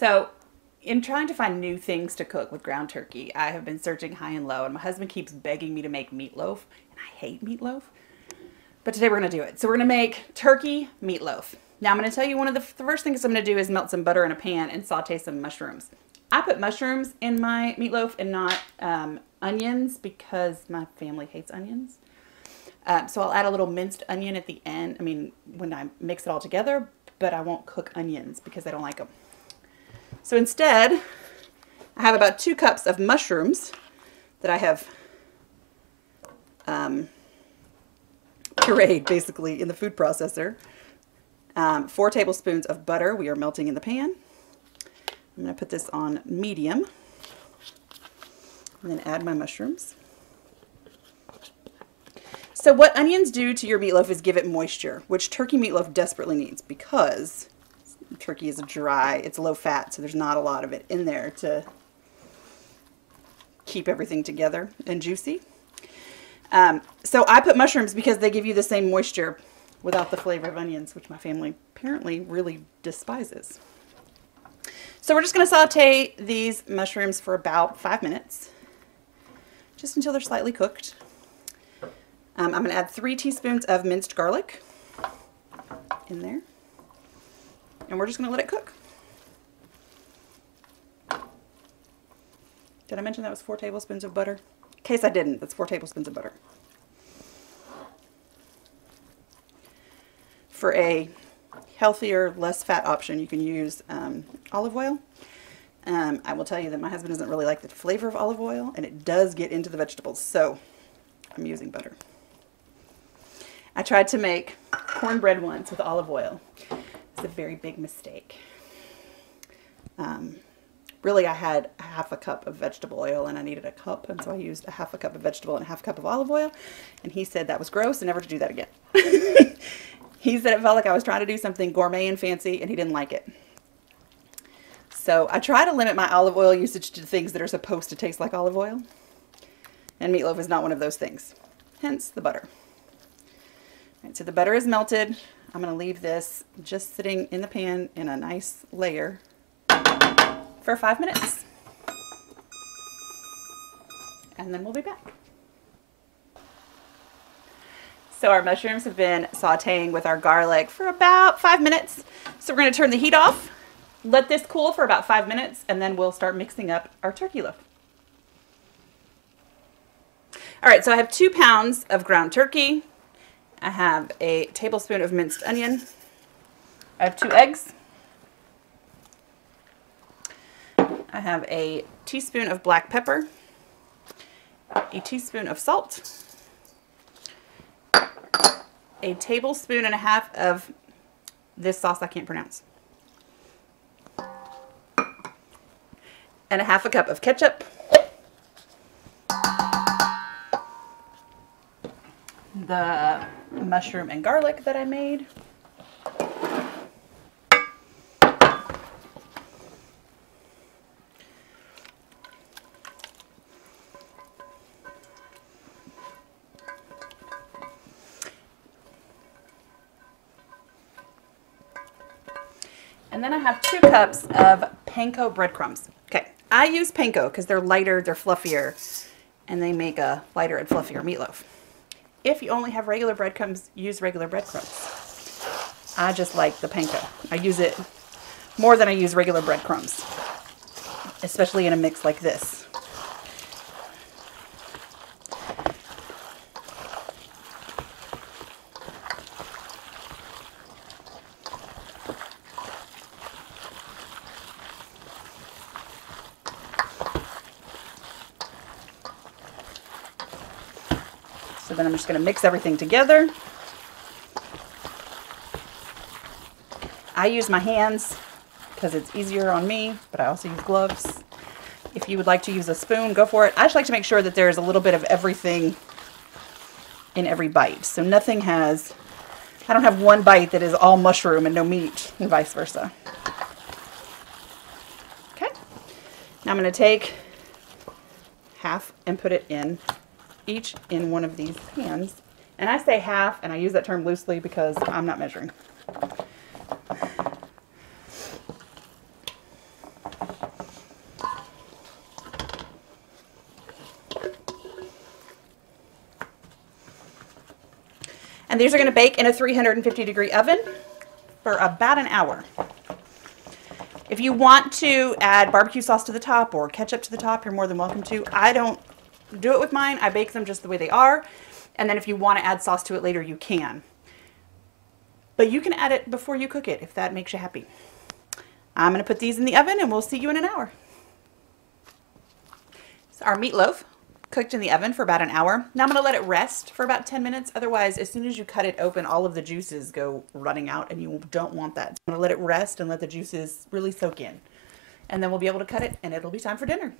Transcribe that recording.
So, in trying to find new things to cook with ground turkey, I have been searching high and low, and my husband keeps begging me to make meatloaf, and I hate meatloaf. But today we're going to do it. So, we're going to make turkey meatloaf. Now, I'm going to tell you one of the first things I'm going to do is melt some butter in a pan and saute some mushrooms. I put mushrooms in my meatloaf and not onions because my family hates onions. So I'll add a little minced onion at the end. I mean, when I mix it all together, but I won't cook onions because I don't like them. So instead, I have about 2 cups of mushrooms that I have pureed basically in the food processor. 4 tablespoons of butter we are melting in the pan. I'm going to put this on medium and then add my mushrooms. So what onions do to your meatloaf is give it moisture, which turkey meatloaf desperately needs because turkey is dry, it's low fat, so there's not a lot of it in there to keep everything together and juicy. So I put mushrooms because they give you the same moisture without the flavor of onions, which my family apparently really despises. So we're just going to saute these mushrooms for about 5 minutes, just until they're slightly cooked. I'm going to add 3 teaspoons of minced garlic in there, and we're just going to let it cook. Did I mention that was 4 tablespoons of butter? In case I didn't, that's 4 tablespoons of butter. For a healthier, less fat option, you can use olive oil. I will tell you that my husband doesn't really like the flavor of olive oil, and it does get into the vegetables, so I'm using butter. I tried to make cornbread once with olive oil. It's a very big mistake. Really, I had half a cup of vegetable oil and I needed a cup, and so I used a half a cup of vegetable and a half a cup of olive oil, and he said that was gross and never to do that again. He said it felt like I was trying to do something gourmet and fancy, and he didn't like it. So I try to limit my olive oil usage to things that are supposed to taste like olive oil, and meatloaf is not one of those things, hence the butter. All right, so the butter is melted. I'm going to leave this just sitting in the pan in a nice layer for 5 minutes. And then we'll be back. So our mushrooms have been sauteing with our garlic for about 5 minutes. So we're going to turn the heat off, let this cool for about 5 minutes, and then we'll start mixing up our turkey loaf. All right, so I have 2 pounds of ground turkey. I have a tablespoon of minced onion. I have 2 eggs. I have a teaspoon of black pepper, a teaspoon of salt, a tablespoon and a half of this sauce I can't pronounce, and a half a cup of ketchup, the mushroom and garlic that I made, and then I have 2 cups of panko breadcrumbs. Okay, I use panko because they're lighter, they're fluffier, and they make a lighter and fluffier meatloaf. If you only have regular breadcrumbs, use regular breadcrumbs. I just like the panko. I use it more than I use regular breadcrumbs, especially in a mix like this. So then I'm just going to mix everything together. I use my hands because it's easier on me, but I also use gloves. If you would like to use a spoon, go for it. I just like to make sure that there's a little bit of everything in every bite. So nothing has, I don't have one bite that is all mushroom and no meat, and vice versa. Okay. Now I'm going to take half and put it in each in one of these pans. And I say half, and I use that term loosely because I'm not measuring. And these are going to bake in a 350-degree oven for about an hour. If you want to add barbecue sauce to the top or ketchup to the top, you're more than welcome to. I don't do it with mine. I bake them just the way they are. And then if you want to add sauce to it later, you can. But you can add it before you cook it if that makes you happy. I'm going to put these in the oven and we'll see you in an hour. So our meatloaf cooked in the oven for about an hour. Now I'm going to let it rest for about 10 minutes. Otherwise, as soon as you cut it open, all of the juices go running out and you don't want that. So I'm going to let it rest and let the juices really soak in. And then we'll be able to cut it and it'll be time for dinner.